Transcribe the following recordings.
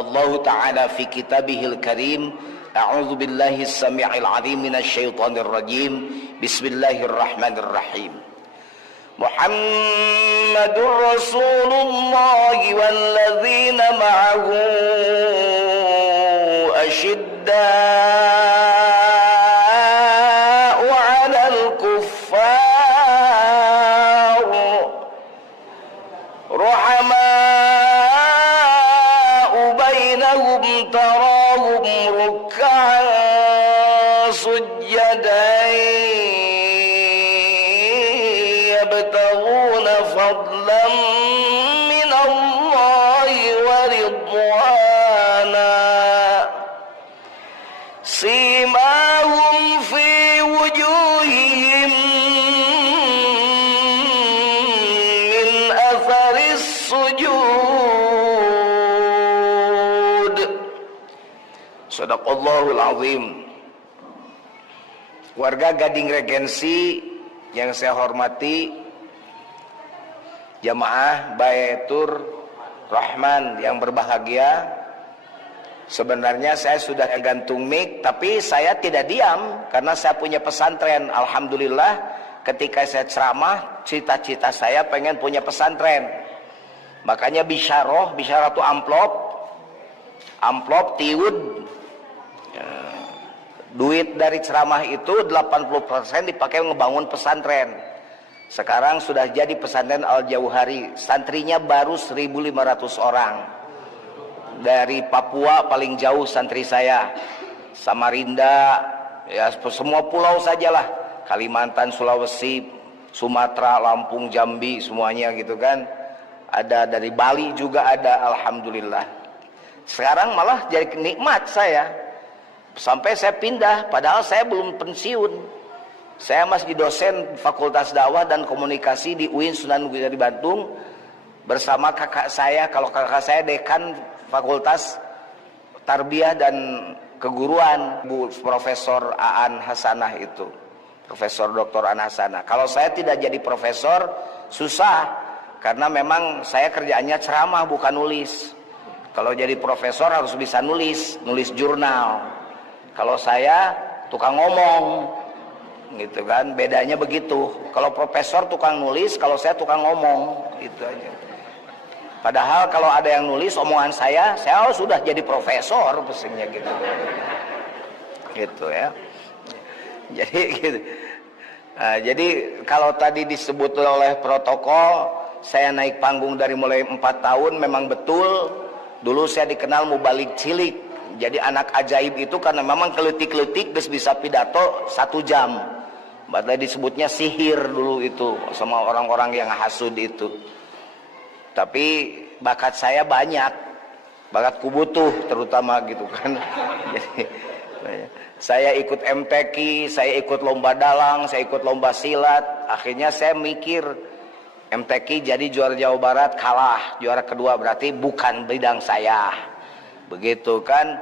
Qalallahu ta'ala fi kitabihil karim, a'udzu billahi as-sami'il 'alim minasy syaithanir rajim. Bismillahirrahmanirrahim. Muhammadur Rasulullah walladzina ma'ahu asyidda'u 'alal kuffar ruhama'u bainahum tarahum ruk'an sujjadan yabtaghuna fadlan minallahi wa ridwana simahum fi wujuhihim min atharis sujud. Shadaqallahul azim. Warga Gading Regensi yang saya hormati, jamaah Baitur Rahman yang berbahagia, sebenarnya saya sudah gantung mic, tapi saya tidak diam karena saya punya pesantren. Alhamdulillah, ketika saya ceramah, cita-cita saya pengen punya pesantren. Makanya bisyarah itu amplop tiud. Duit dari ceramah itu 80% dipakai ngebangun pesantren. Sekarang sudah jadi pesantren Al-Jauhari. Santrinya baru 1.500 orang. Dari Papua paling jauh santri saya, Samarinda, ya semua pulau sajalah, Kalimantan, Sulawesi, Sumatera, Lampung, Jambi, semuanya gitu kan. Ada dari Bali juga ada, alhamdulillah. Sekarang malah jadi nikmat saya. Sampai saya pindah, padahal saya belum pensiun. Saya masih dosen Fakultas Dakwah dan Komunikasi di UIN Sunan Gunung Jati Bandung bersama kakak saya. Kalau kakak saya dekan Fakultas Tarbiyah dan Keguruan, Bu Profesor Aan Hasanah itu, Profesor Dr. Aan Hasanah. Kalau saya tidak jadi profesor, susah, karena memang saya kerjaannya ceramah bukan nulis. Kalau jadi profesor harus bisa nulis jurnal. Kalau saya tukang ngomong, gitu kan, bedanya begitu. Kalau profesor tukang nulis, kalau saya tukang ngomong, itu aja. Padahal kalau ada yang nulis omongan saya sudah jadi profesor, pesingnya gitu. Gitu ya. Jadi gitu. Nah, jadi kalau tadi disebut oleh protokol, saya naik panggung dari mulai 4 tahun, memang betul. Dulu saya dikenal mubalik cilik. Jadi anak ajaib itu karena memang keletik-keletik bisa pidato 1 jam. Berarti disebutnya sihir dulu itu sama orang-orang yang hasud itu. Tapi bakat saya banyak, bakatku butuh terutama gitu kan. Jadi saya ikut MTQ, saya ikut lomba dalang, saya ikut lomba silat. Akhirnya saya mikir, MTQ jadi juara Jawa Barat kalah, juara kedua berarti bukan bidang saya. Begitu kan,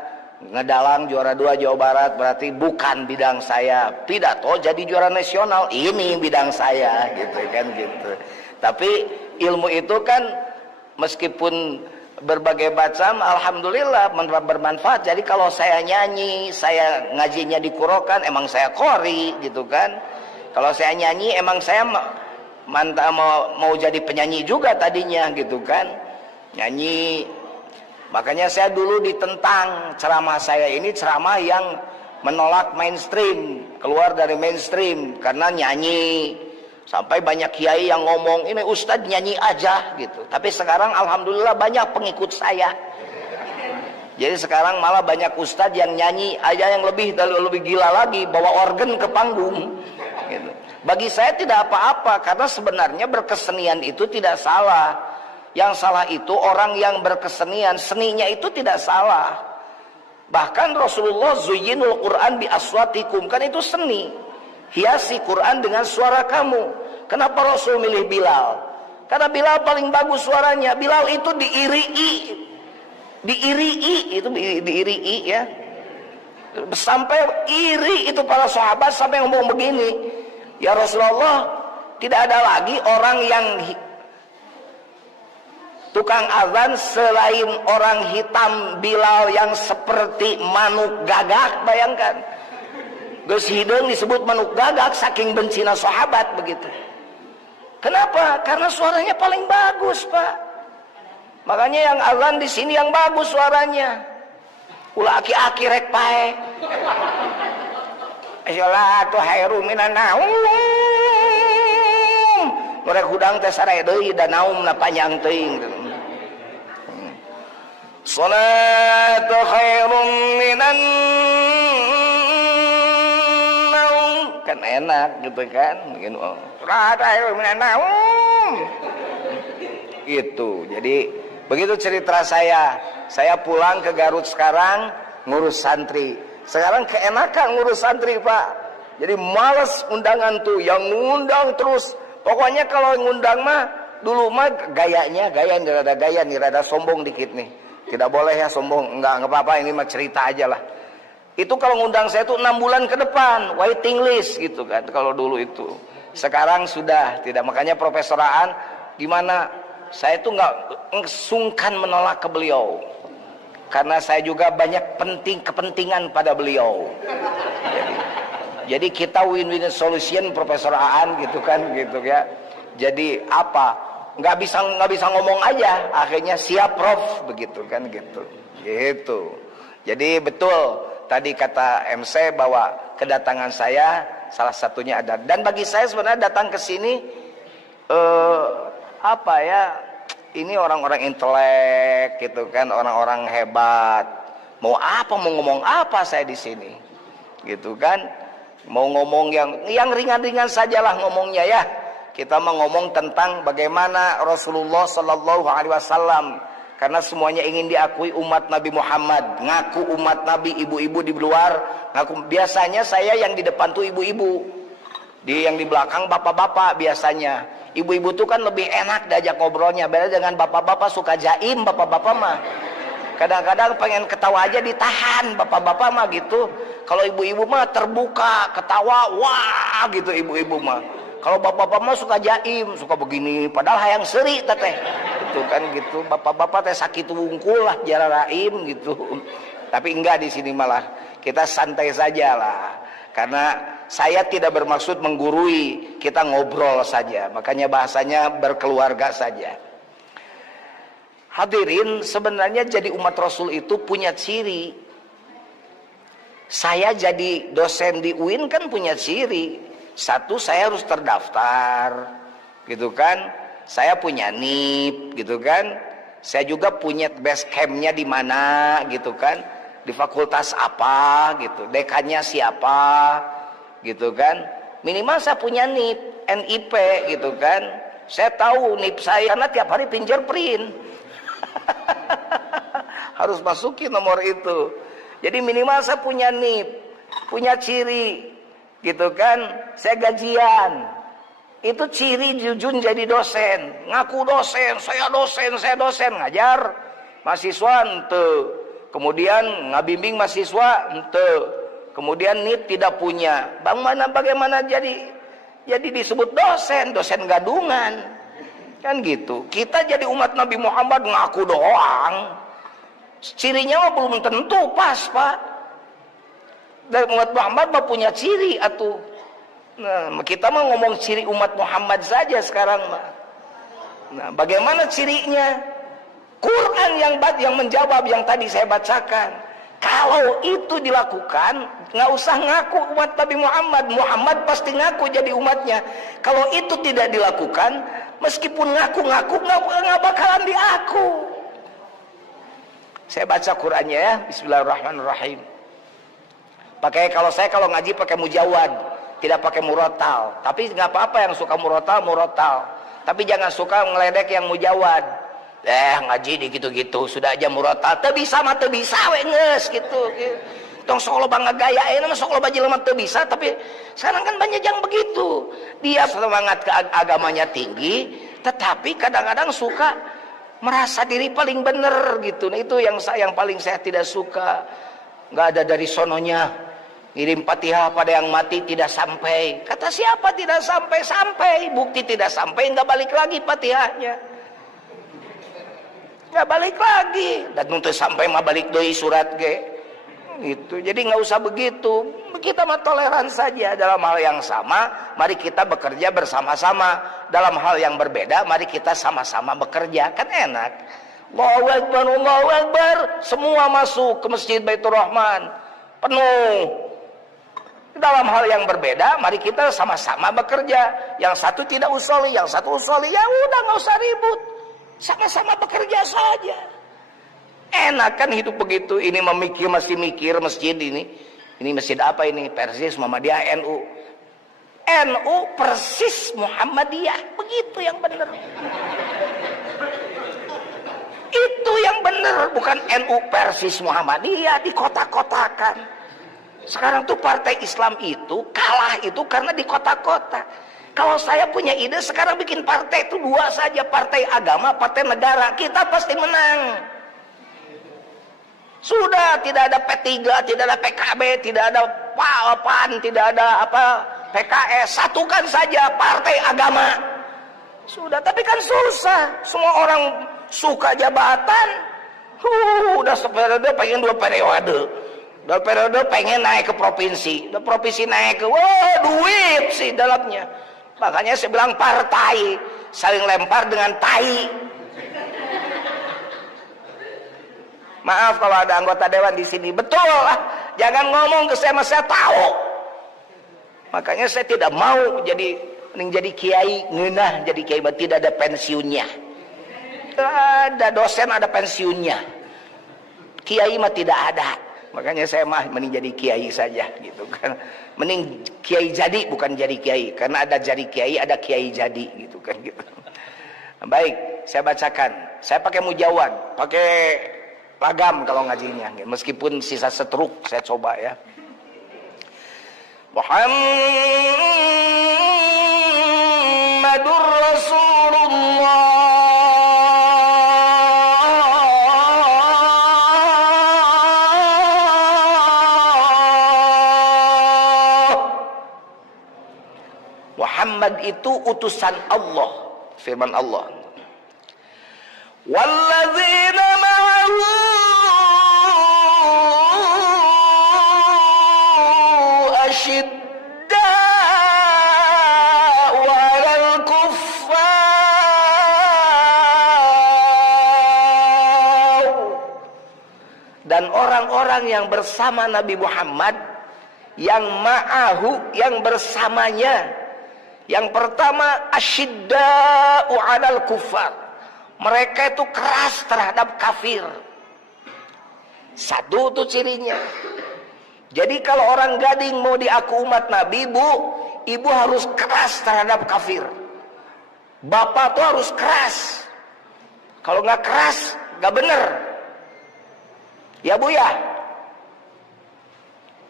ngedalang juara 2 Jawa Barat berarti bukan bidang saya. Pidato jadi juara nasional, ini bidang saya, gitu kan gitu. Tapi ilmu itu kan meskipun berbagai macam, alhamdulillah bermanfaat. Jadi kalau saya nyanyi, saya ngajinya di Kurokan, emang saya qori gitu kan. Kalau saya nyanyi, emang saya mau jadi penyanyi juga tadinya gitu kan, nyanyi. Makanya saya dulu ditentang ceramah saya ini, ceramah yang menolak mainstream, keluar dari mainstream karena nyanyi. Sampai banyak kiai yang ngomong, ini ustadz nyanyi aja gitu. Tapi sekarang alhamdulillah banyak pengikut saya. Jadi sekarang malah banyak ustadz yang nyanyi aja, yang lebih gila lagi, bawa organ ke panggung gitu. Bagi saya tidak apa-apa, karena sebenarnya berkesenian itu tidak salah. Yang salah itu orang yang berkesenian, seninya itu tidak salah. Bahkan Rasulullah zuyyinul Quran bi aswatikum, kan itu seni. Hiasi Quran dengan suara kamu. Kenapa Rasul milih Bilal? Karena Bilal paling bagus suaranya. Bilal itu diirii ya. Sampai iri itu para sahabat, sampai ngomong begini, ya Rasulullah, tidak ada lagi orang yang Tukang azan selain orang hitam Bilal yang seperti manuk gagak, bayangkan. Geus hideung disebut manuk gagak saking bencina sahabat begitu. Kenapa? Karena suaranya paling bagus, Pak. Makanya yang azan di sini yang bagus suaranya. Ulah aki-aki rek pae. Salatu khairum minan naum. Mereka hudang teh sare deui da naumna panjang teuing. Salatu khairum minan naum. Kan enak gitu kan. Salatu khairum minan naum. Gitu. Jadi begitu cerita saya. Saya pulang ke Garut sekarang ngurus santri. Sekarang keenakan ngurus santri, Pak. Jadi males undangan tuh, yang ngundang terus. Pokoknya kalau ngundang mah dulu mah gayanya nih, rada sombong dikit nih. Tidak boleh ya sombong, enggak apa-apa, ini mah cerita aja lah. Itu kalau ngundang saya tuh 6 bulan ke depan, waiting list gitu kan kalau dulu itu. Sekarang sudah tidak, makanya Profesor Aan gimana? Saya tuh nggak sungkan menolak ke beliau. Karena saya juga banyak kepentingan pada beliau. Jadi kita win-win solution Profesor Aan gitu kan gitu ya. Jadi apa? Nggak bisa ngomong aja. Akhirnya siap Prof begitu kan gitu. Gitu. Jadi betul tadi kata MC bahwa kedatangan saya salah satunya ada. Dan bagi saya sebenarnya datang ke sini apa ya? Ini orang-orang intelek gitu kan, orang-orang hebat. Mau ngomong apa saya di sini, gitu kan? Mau ngomong yang ringan-ringan sajalah ngomongnya ya. Kita mau ngomong tentang bagaimana Rasulullah Sallallahu Alaihi Wasallam, karena semuanya ingin diakui umat Nabi Muhammad. Ngaku umat Nabi, ibu-ibu di luar ngaku. Biasanya saya yang di depan tuh ibu-ibu, yang di belakang bapak-bapak biasanya. Ibu-ibu tuh kan lebih enak diajak ngobrolnya, beda dengan bapak-bapak suka jaim. Bapak-bapak mah kadang-kadang pengen ketawa aja ditahan, bapak-bapak mah gitu. Kalau ibu-ibu mah terbuka ketawa, wah gitu ibu-ibu mah. Kalau bapak-bapak mah suka jaim, suka begini, padahal hayang seri teteh itu kan gitu. Bapak-bapak teh sakit wungkul lah jara raim gitu. Tapi enggak, di sini malah kita santai saja lah. Karena saya tidak bermaksud menggurui, kita ngobrol saja. Makanya bahasanya berkeluarga saja. Hadirin, sebenarnya jadi umat Rasul itu punya ciri. Saya jadi dosen di UIN kan punya ciri. Satu, saya harus terdaftar, gitu kan. Saya punya NIP, gitu kan. Saya juga punya base campnya di mana, gitu kan. Di fakultas apa gitu, dekannya siapa gitu kan. Minimal saya punya NIP gitu kan. Saya tahu NIP saya karena tiap hari fingerprint. Harus masukin nomor itu. Jadi minimal saya punya NIP, punya ciri gitu kan. Saya gajian. Itu ciri jujun jadi dosen. Ngaku dosen, saya dosen ngajar mahasiswa ente. Kemudian ngabimbing mahasiswa ente. Kemudian NIP tidak punya. Bagaimana jadi disebut dosen gadungan. Kan gitu. Kita jadi umat Nabi Muhammad ngaku doang. Cirinya mah belum tentu pas, Pak. Dan umat Muhammad mah punya ciri atuh. Nah, kita mah ngomong ciri umat Muhammad saja sekarang mah. Nah, bagaimana cirinya? Quran yang menjawab yang tadi saya bacakan. Kalau itu dilakukan, nggak usah ngaku umat Nabi Muhammad. Muhammad pasti ngaku jadi umatnya. Kalau itu tidak dilakukan, meskipun ngaku-ngaku nggak bakalan diaku. Saya baca Qurannya ya. Bismillahirrahmanirrahim. Kalau ngaji pakai mujawad, tidak pakai murotal. Tapi nggak apa-apa yang suka murotal. Tapi jangan suka ngeledek yang mujawad. Ngaji di gitu-gitu sudah aja murotal teu bisa mah teu bisa we geus gitu. Tong sok loba ngagayaeun mah sok loba jelema teu bisa, tapi sekarang kan banyak yang begitu. Dia semangat ke agamanya tinggi, tetapi kadang-kadang suka merasa diri paling benar gitu. Nah, itu yang paling saya tidak suka. Enggak ada dari sononya ngirim Fatihah pada yang mati tidak sampai. Kata siapa tidak sampai? Sampai. Bukti tidak sampai enggak balik lagi Fatihahnya. nggak balik lagi, dan untuk sampai mah balik doi surat ge gitu. Jadi nggak usah begitu, kita mah toleran saja. Dalam hal yang sama mari kita bekerja bersama-sama, dalam hal yang berbeda mari kita sama-sama bekerja, kan enak. Allahu Akbar, Allahu Akbar, semua masuk ke Masjid Baitur Rahman penuh. Dalam hal yang berbeda mari kita sama-sama bekerja. Yang satu tidak usoli, yang satu usoli, ya udah nggak usah ribut, sama-sama bekerja saja. Enak kan hidup begitu. Ini masih mikir masjid ini masjid apa ini? Persis Muhammadiyah, NU. NU persis Muhammadiyah, begitu yang benar. Itu yang benar, bukan NU persis Muhammadiyah dikotak-kotakan. Sekarang tuh partai Islam itu kalah itu karena di kota-kota. Kalau saya punya ide sekarang bikin partai itu dua saja, partai agama, partai negara, kita pasti menang. Sudah tidak ada P3, tidak ada PKB, tidak ada PAN, tidak ada PKS, satukan saja partai agama. Sudah, tapi kan susah. Semua orang suka jabatan. Udah seperiode pengen 2 periode. 2 periode pengen naik ke provinsi. Udah provinsi naik ke, wah duit sih dalamnya. Makanya saya bilang partai saling lempar dengan tai. Maaf kalau ada anggota dewan di sini, betul lah. Jangan ngomong ke saya tahu. Makanya saya tidak mau jadi kiai, ngeunah jadi kiai, tidak ada pensiunnya. Ada dosen ada pensiunnya. Kiai mah tidak ada. Makanya saya mah mending jadi kiai saja gitu kan. Mending kiai jadi bukan jadi kiai, karena ada jadi kiai, ada kiai jadi gitu kan gitu. Baik, saya bacakan. Saya pakai mujawad, pakai lagam kalau ngajinya, meskipun sisa setruk saya coba ya. Muhammadur Rasulullah Muhammad itu utusan Allah, firman Allah. Walladzina ma'ahu asyidda'u 'alal kuffar. Dan orang-orang yang bersama Nabi Muhammad, yang ma'ahu, yang bersamanya, yang pertama asyidda'u 'alal kuffar. Mereka itu keras terhadap kafir. Satu tuh cirinya. Jadi kalau orang Gading mau diaku umat Nabi, ibu harus keras terhadap kafir. Bapak tuh harus keras. Kalau nggak keras, nggak bener. Ya Bu ya.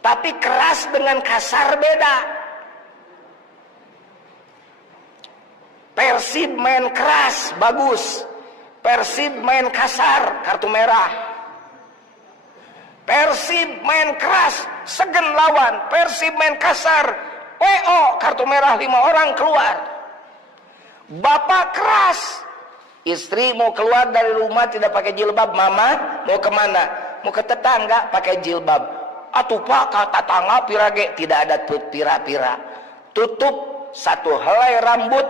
Tapi keras dengan kasar beda. Persib main keras, bagus. Persib main kasar, kartu merah. Persib main keras, segen lawan. Persib main kasar, WO, kartu merah 5 orang keluar. Bapak keras, istri mau keluar dari rumah tidak pakai jilbab. Mama mau kemana? Mau ke tetangga pakai jilbab. Atuh pak, ke tetangga pirage, tidak ada pira-pira. Tutup satu helai rambut,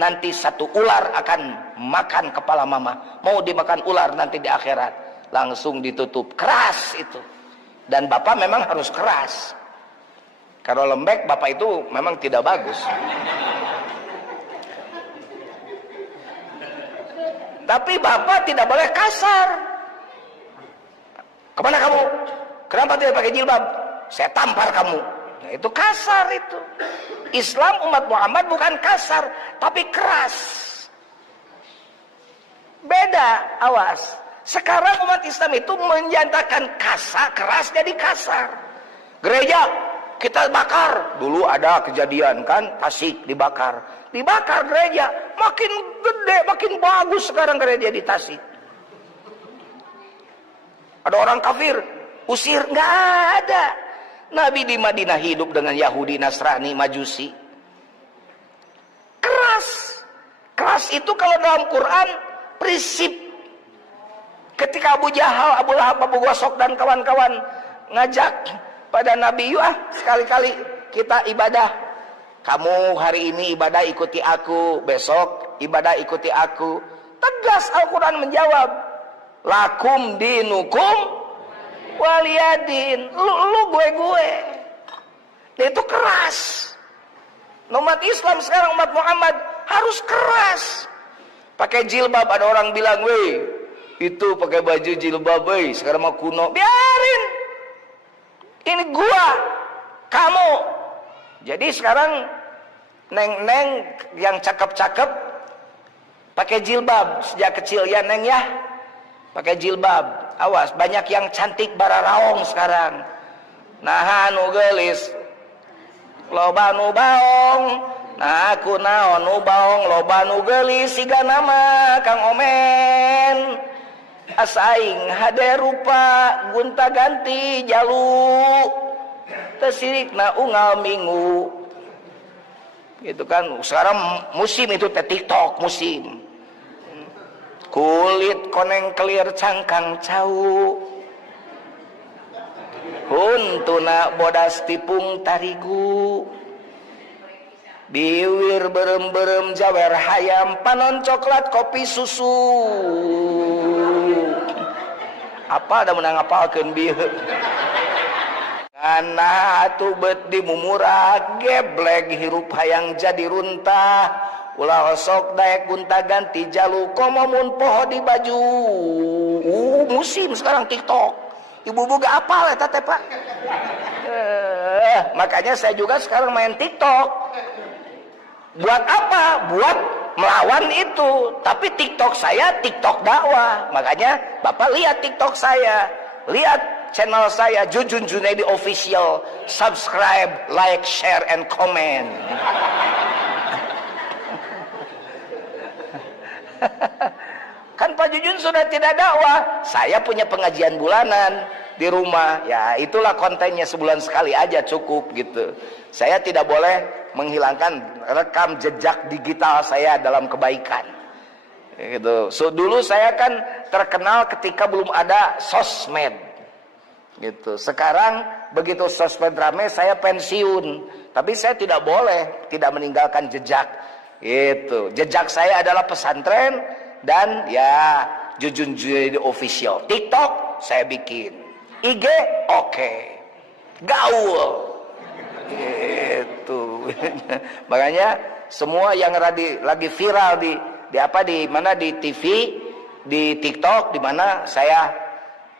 nanti satu ular akan makan kepala mama. Mau dimakan ular nanti di akhirat, langsung ditutup. Keras itu. Dan bapak memang harus keras. Kalau lembek bapak itu memang tidak bagus. Tapi bapak tidak boleh kasar. Kemana kamu? Kenapa tidak pakai jilbab? Saya tampar kamu. Nah, itu kasar itu. Islam umat Muhammad bukan kasar, tapi keras. Beda, awas. Sekarang umat Islam itu menjantakan kasar, keras jadi kasar. Gereja kita bakar. Dulu ada kejadian kan, Tasik dibakar. Dibakar gereja, makin gede, makin bagus sekarang gereja di Tasik. Ada orang kafir, usir, nggak ada. Nabi di Madinah hidup dengan Yahudi, Nasrani, Majusi. Keras. Keras itu kalau dalam Quran prinsip. Ketika Abu Jahal, Abu Lahab, Abu Gosok dan kawan-kawan ngajak pada Nabi, yuk sekali-kali kita ibadah. Kamu hari ini ibadah ikuti aku, besok ibadah ikuti aku. Tegas Al-Quran menjawab, lakum dinukum waliyadin. Lu gue. Itu keras. Umat Islam sekarang, umat Muhammad harus keras. Pakai jilbab, ada orang bilang, weh itu pakai baju jilbab, sekarang mau kuno. Biarin, ini gua, kamu. Jadi sekarang neng-neng yang cakep-cakep pakai jilbab sejak kecil ya neng ya, pakai jilbab. Awas, banyak yang cantik bararaong sekarang. Nah anu gelis loba nu baong, nah aku naon nu baong loba nu gelis siga nama Kang Omen. Asaing hade rupa gunta ganti jalu tesirik na unggal minggu gitu kan. Sekarang musim itu TikTok musim. Kulit koneng kelir cangkang cau huntuna bodas tipung tarigu biwir berem-berem jawer hayam panon coklat kopi susu. Apa ada menang apalkeun bieu ngana atuh bet di mumurah geblek hirup hayang jadi runtah ulah sok daek gunta ganti jalu komomun poho di baju. Musim sekarang TikTok. Ibu-ibu gak apal eta teh Pak. Makanya saya juga sekarang main TikTok. Buat apa? Buat melawan itu. Tapi TikTok saya TikTok dakwah. Makanya Bapak lihat TikTok saya, lihat channel saya Jujun Junaidi Official. Subscribe, like, share, and comment. Kan Pak Jujun sudah tidak dakwah. Saya punya pengajian bulanan di rumah. Ya itulah kontennya, sebulan sekali aja cukup gitu. Saya tidak boleh menghilangkan rekam jejak digital saya dalam kebaikan. Gitu. So, dulu saya kan terkenal ketika belum ada sosmed. Gitu. Sekarang begitu sosmed rame saya pensiun. Tapi saya tidak boleh tidak meninggalkan jejak. Gitu. Jejak saya adalah pesantren dan ya Jujun Junaidi Official. TikTok saya bikin, IG oke. Gaul gitu. Makanya semua yang lagi viral di mana di TV, di TikTok, di mana saya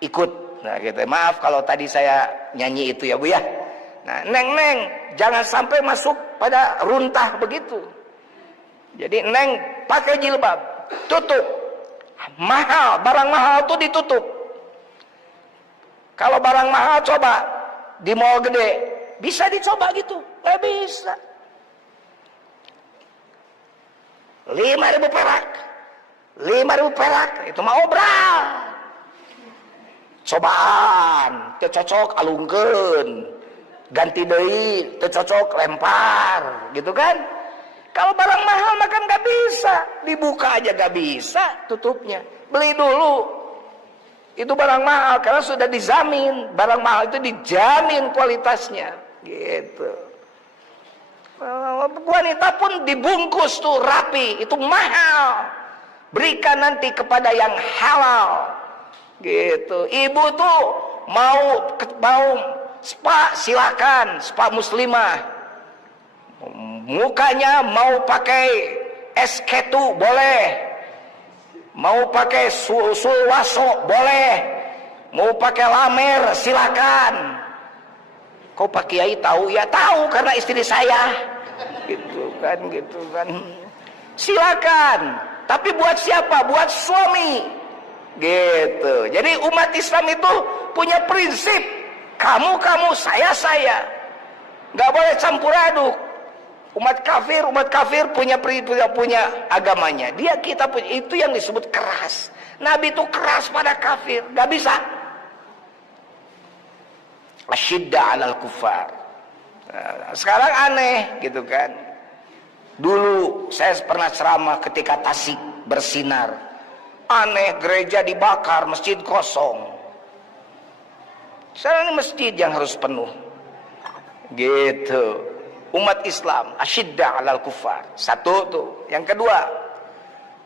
ikut. Nah gitu. Maaf kalau tadi saya nyanyi itu ya Bu ya. Nah neng jangan sampai masuk pada runtah begitu. Jadi neng pakai jilbab, tutup. Mahal, barang mahal tuh ditutup. Kalau barang mahal coba di mall gede, bisa dicoba gitu? Nggak bisa. 5.000 perak. 5.000 perak, itu mah obral. Cobaan, teu cocok alungkeun. Ganti deui, teu cocok lempar, gitu kan? Kalau barang mahal makan gak bisa, dibuka aja gak bisa tutupnya. Beli dulu, itu barang mahal karena sudah dijamin. Barang mahal itu dijamin kualitasnya, gitu. Wanita pun dibungkus tuh rapi, itu mahal. Berikan nanti kepada yang halal, gitu. Ibu tuh mau spa silakan, spa muslimah. Mukanya mau pakai SK2 boleh, mau pakai sulwaso boleh, mau pakai lamer silakan. Kau Pak Kiai tahu? Ya tahu karena istri saya. Gitu kan. Silakan. Tapi buat siapa? Buat suami. Gitu. Jadi umat Islam itu punya prinsip kamu, saya. Nggak boleh campur aduk. Umat kafir punya agamanya. Kita punya, itu yang disebut keras. Nabi itu keras pada kafir, nggak bisa. Asyidda 'alal kufar. Nah, sekarang aneh gitu kan. Dulu saya pernah ceramah ketika Tasik bersinar. Aneh, gereja dibakar, masjid kosong. Sekarang ini masjid yang harus penuh. Gitu. Umat Islam asyidda 'alal kufar. Satu tuh. Yang kedua,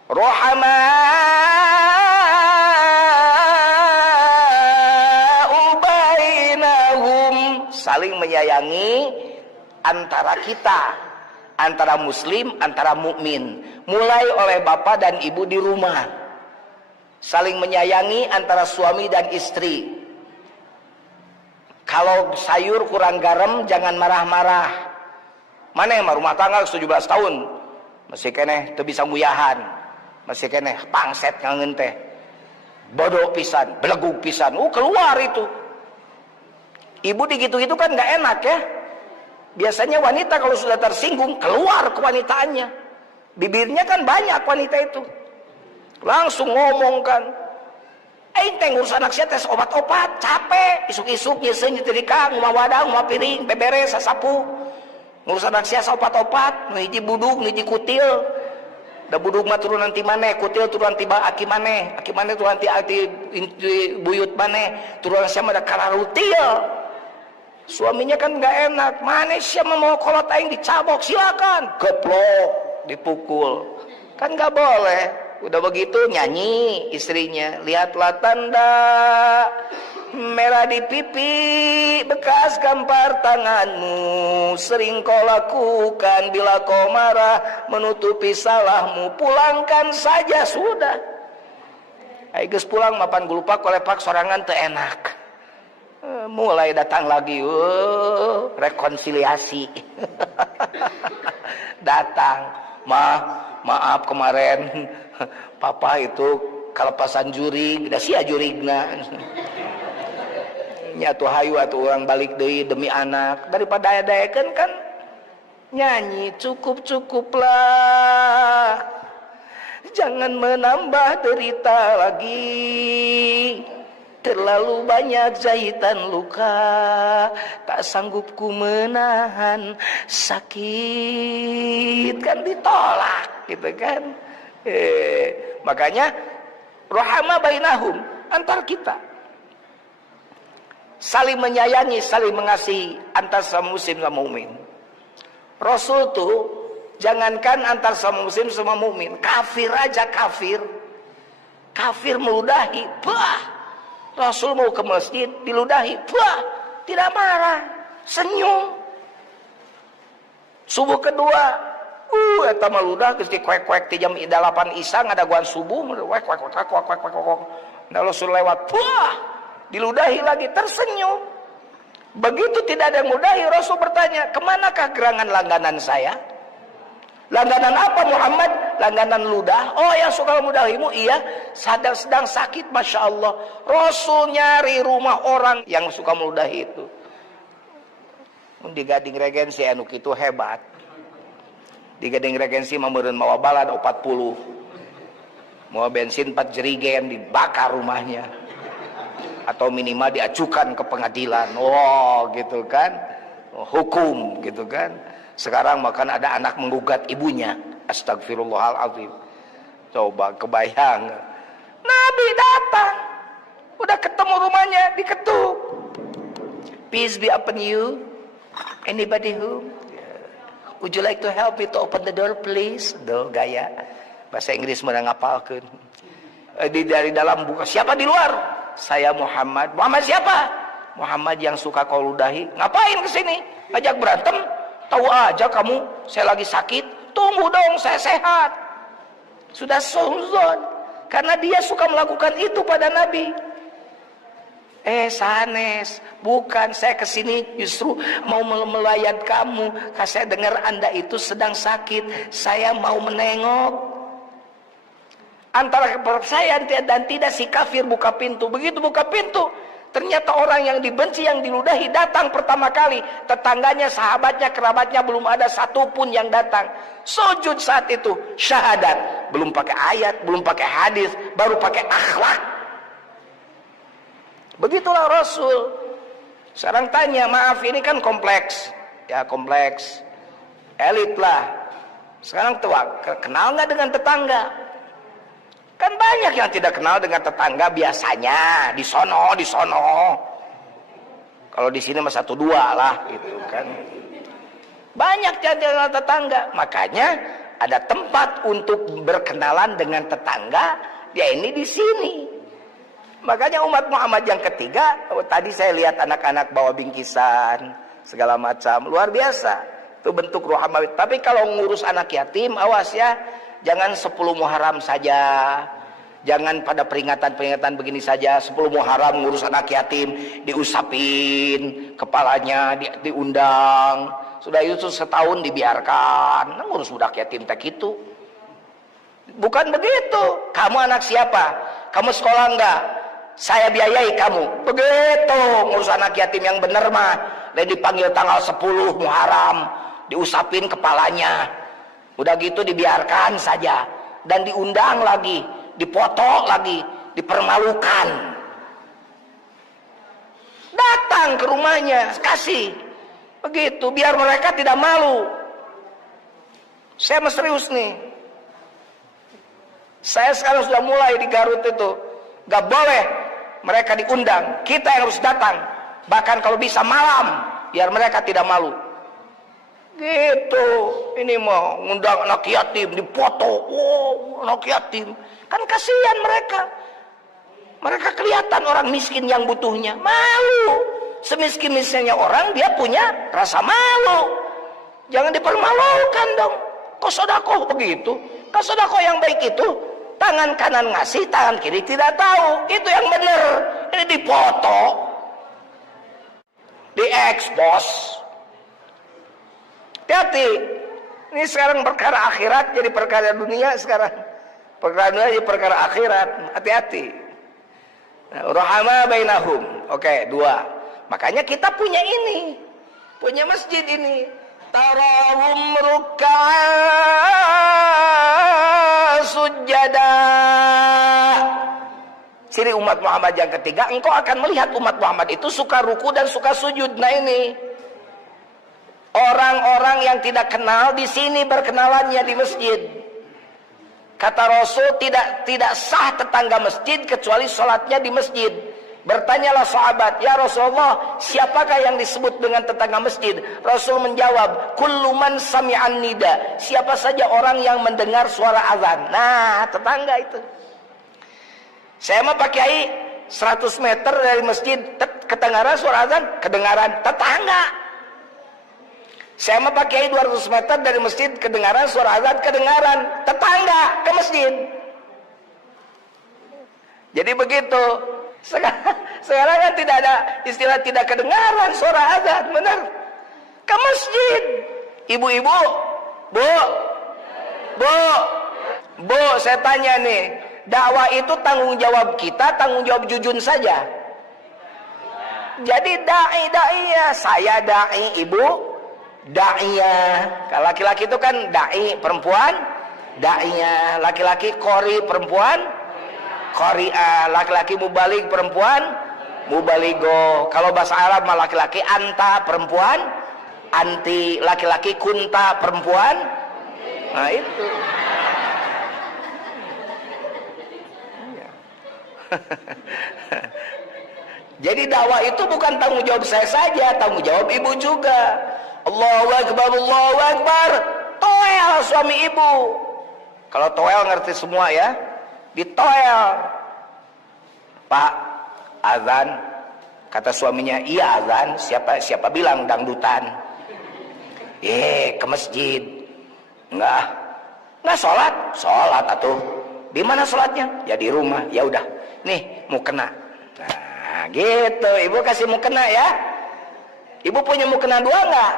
rahama'u bainahum, saling menyayangi antara kita, antara muslim, antara mukmin. Mulai oleh bapak dan ibu di rumah. Saling menyayangi antara suami dan istri. Kalau sayur kurang garam, jangan marah-marah. Mana yang rumah tangga 17 tahun masih keneh teu bisa nguyahan, masih keneh pangset ngangeun teh, bodoh pisan, belegug pisan, keluar itu. Ibu digitu-gitu kan nggak enak ya. Biasanya wanita kalau sudah tersinggung keluar kewanitaannya, bibirnya kan banyak wanita itu, langsung ngomong kan, teh ngurus anak saya tes obat-obat, capek, isuk-isuk nyeuseun di kang, ngumah wadah, ngumah piring, beberes, sasapu. Ngurus anak saya opat-opat, nu hiji buduk, nu hiji kutil. Da buduk mah turun nanti maneh, kutil turun nanti aki maneh turun nanti buyut maneh, turun sia mah da kararutil. Suaminya kan enggak enak, maneh sia mau kolot aing dicabok, silakan. Geplok, dipukul. Kan enggak boleh. Udah begitu nyanyi istrinya, lihatlah tanda merah di pipi, bekas gampar tanganmu, sering kau lakukan bila kau marah, menutupi salahmu, pulangkan saja sudah. Ayo geus pulang mapan gulupak kolepak sorangan teu enak. Mulai datang lagi, rekonsiliasi. Datang, maaf kemarin papa itu kalepasan jurig, da sia jurigna. Nya tuh hayu atuh orang balik deui demi anak, daripada adaekeun kan nyanyi cukuplah, jangan menambah derita lagi, terlalu banyak jahitan luka, tak sanggup ku menahan sakit, kan ditolak gitu kan. Makanya rahama bainahum, antar kita saling menyayangi, saling mengasihi antar sama muslim sama mukmin. Rasul tuh jangankan antar sama muslim sama mukmin, kafir aja kafir meludahi, bah. Rasul mau ke masjid diludahi, bah, tidak marah, senyum. Subuh kedua, eta meludah geus dikuek-kuek ti jam 8 isya ngadaguan subuh, kuek. Nah Rasul lewat, bah. Diludahi lagi, tersenyum. Begitu tidak ada yang mudahi, Rasul bertanya, kemanakah gerangan langganan saya? Langganan apa Muhammad? Langganan ludah. Oh yang suka mudahimu, iya. Sedang sakit, Masya Allah. Rasul nyari rumah orang yang suka meludahi itu. Di Gading Regensi anu kitu hebat. Di Gading Regensi mameureun mawa balad 40. Mawa bensin 4 jerigen, dibakar rumahnya. Atau minimal diajukan ke pengadilan, gitu kan, hukum gitu kan. Sekarang makan ada anak menggugat ibunya, astagfirullahaladzim. Coba kebayang, Nabi datang, udah ketemu rumahnya, diketuk, peace be upon you, anybody who, would you like to help me to open the door please? Do gaya bahasa Inggris mana ngapalkeun. Dari dalam buka, siapa di luar? Saya Muhammad. Muhammad siapa? Muhammad yang suka kau ludahi. Ngapain kesini? Ajak berantem? Tahu aja kamu, saya lagi sakit. Tunggu dong, saya sehat. Sudah suzon. Karena dia suka melakukan itu pada Nabi. Sanes, bukan, saya kesini justru mau melayat kamu. Karena saya dengar Anda itu sedang sakit. Saya mau menengok. Antara kepercayaan dan tidak, si kafir buka pintu. Begitu buka pintu, ternyata orang yang dibenci, yang diludahi datang pertama kali. Tetangganya, sahabatnya, kerabatnya belum ada satupun yang datang. Sujud saat itu, syahadat. Belum pakai ayat, belum pakai hadis, baru pakai akhlak. Begitulah Rasul. Sekarang tanya, maaf ini kan kompleks. Ya kompleks. Elit lah. Sekarang tua, kenal nggak dengan tetangga? Kan banyak yang tidak kenal dengan tetangga biasanya, di sono. Kalau di sini mah 1-2 lah gitu kan. Banyak yang tidak kenal tetangga, makanya ada tempat untuk berkenalan dengan tetangga, dia ini di sini. Makanya umat Muhammad yang ketiga, tadi saya lihat anak-anak bawa bingkisan, segala macam, luar biasa. Itu bentuk rohani. Tapi kalau ngurus anak yatim, awas ya, jangan 10 Muharram saja. Jangan pada peringatan-peringatan begini saja, 10 Muharram ngurus anak yatim, diusapin kepalanya, diundang. Sudah itu setahun dibiarkan, ngurus budak yatim tak gitu. Bukan begitu. Kamu anak siapa? Kamu sekolah enggak? Saya biayai kamu. Begitu ngurus anak yatim yang bener mah. Dan dipanggil tanggal 10 Muharram, diusapin kepalanya. Udah gitu dibiarkan saja. Dan diundang lagi, dipoto lagi, dipermalukan. Datang ke rumahnya, kasih. Begitu, biar mereka tidak malu. Saya serius nih. Saya sekarang sudah mulai di Garut itu. Gak boleh mereka diundang, kita yang harus datang. Bahkan kalau bisa malam, biar mereka tidak malu. Gitu. Ini mau ngundang anak yatim, dipoto. Wow, anak yatim. Kan kasihan mereka. Mereka kelihatan orang miskin yang butuhnya. Malu. Semiskin-miskinnya orang, dia punya rasa malu. Jangan dipermalukan dong. Kok sedekah begitu? Kok sedekah yang baik itu tangan kanan ngasih, tangan kiri tidak tahu. Itu yang benar. Ini dipoto, diekspos. Hati-hati. Ini sekarang perkara akhirat jadi perkara dunia sekarang. Perkara dunia jadi perkara akhirat. Hati-hati. Nah, rahama bainahum. Oke, 2. Makanya kita punya ini. Punya masjid ini. Tarawum ruk'a sujada. Ciri umat Muhammad yang ketiga, engkau akan melihat umat Muhammad itu suka ruku dan suka sujud. Nah ini. Orang-orang yang tidak kenal di sini berkenalannya di masjid. Kata Rasul, tidak sah tetangga masjid kecuali sholatnya di masjid. Bertanyalah sahabat, ya Rasulullah, siapakah yang disebut dengan tetangga masjid? Rasul menjawab, kullu man sami'an nida. Siapa saja orang yang mendengar suara azan. Nah, tetangga itu. Saya mah pakai 100 meter dari masjid, kedengaran suara azan, kedengaran tetangga. Saya mah pakai 200 meter dari masjid, kedengaran suara azan, kedengaran tetangga ke masjid. Jadi begitu. Sekarang kan tidak ada istilah tidak kedengaran suara azan, benar? Ke masjid. Ibu-ibu, bu, saya tanya nih, dakwah itu tanggung jawab kita, tanggung jawab Jujun saja. Jadi dai-dai, saya dai, ibu da'iyah. Kalau laki-laki itu kan da'i, perempuan da'iyah. Laki-laki qori, perempuan qori'ah. Laki-laki mubalig, perempuan mubaligo. Kalau bahasa Arab mah laki-laki anta, perempuan anti. Laki-laki kunta, perempuan. Nah itu. Jadi dakwah itu bukan tanggung jawab saya saja, tanggung jawab ibu juga. Allahu Akbar, Allahu Akbar. Toel suami ibu. Kalau toel ngerti semua ya. Ditoel. Pak, azan. Kata suaminya, iya azan. Siapa bilang dangdutan? Ke masjid. Enggak sholat? Sholat atuh. Di mana sholatnya? Ya di rumah. Ya udah. Nih, mau kena. Nah, gitu. Ibu kasih mau kena ya. Ibu punya mau kena 2 enggak?